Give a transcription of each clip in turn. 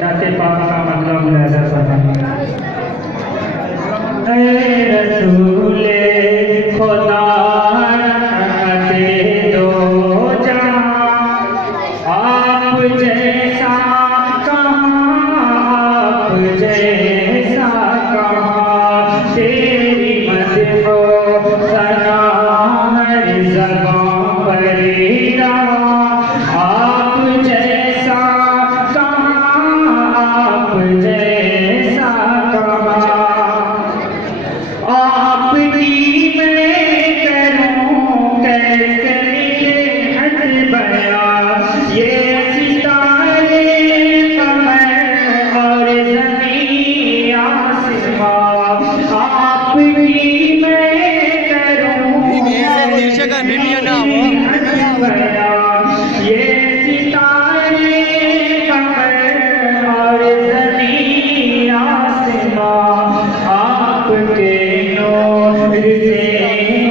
नाते पाक का मतलब मुलाजा फरमाइए। रसूले खुदा रहमते दो जहां, आप जैसा कहाँ, आप जैसा कहाँ, तेरी मदह सना हर ज़बां पर रहा, आप जैसा कहाँ, आप जैसा कहाँ, आपकी मैं करूं कैसे हट बया, ये सितारे कमर और ज़मीन आसमां, आपकी मैं करूं कैसे हट बया, ये सितारे कमर और ज़मीन आसमां, आपके नूर से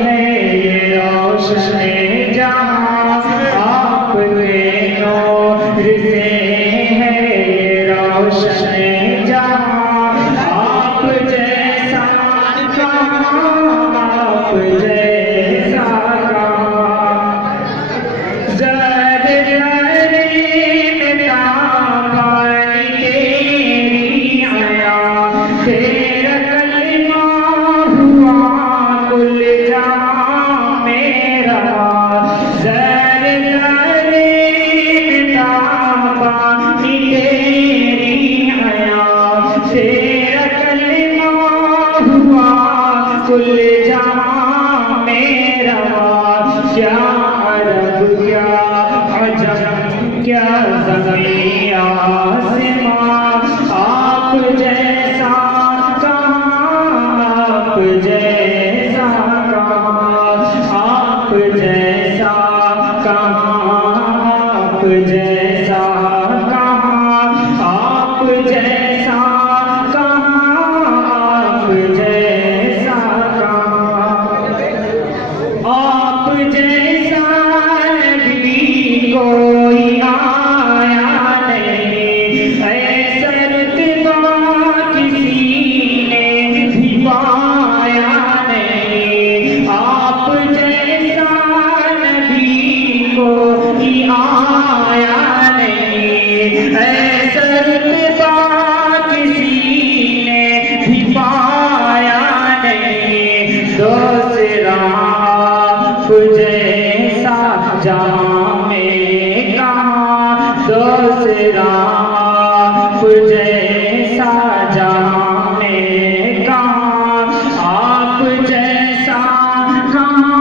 है ये रोशनी जहां, आपके नूर से है ये रोशनी जहां, आप जैसा कहाँ, आप जैसा कहाँ, ज़र्रे ज़र्रे में ताबानी तेरी आया, तेरा कलमा हुआ कुल जहां मेरा, ज़र्रे ज़र्रे में ताबानी तेरी आया, तेरा कलमा हुआ कुल जहां मेरा, क्या अरब क्या अजम क्या ज़मीन आसमां, आप जैसा कहाँ, आप जैसा कहाँ, आप जैसा कहाँ, आप जैसा कहाँ, आप जैसा कहाँ, आप जैसा कहाँ, आप जैसा नबी कोई आया नहीं, ऐसा रुतबा किसी ने भी पाया नहीं, आप जैसा नबी कोई आया नहीं, ऐसा रुतबा किसी ने भी पाया नहीं, दूसरा जैसा जहां में कहाँ, दूसरा जैसा जहां में कहाँ, आप जैसा कहाँ,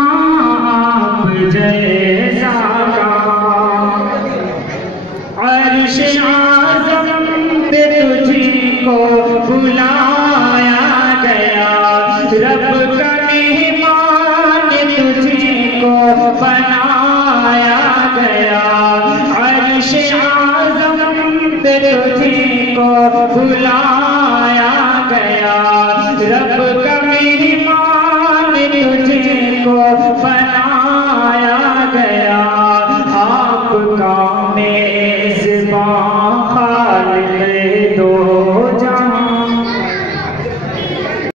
आप जैसा कहाँ, अर्श आज़म पे तुझको बुलाया गया, रब का मेहमान तुझको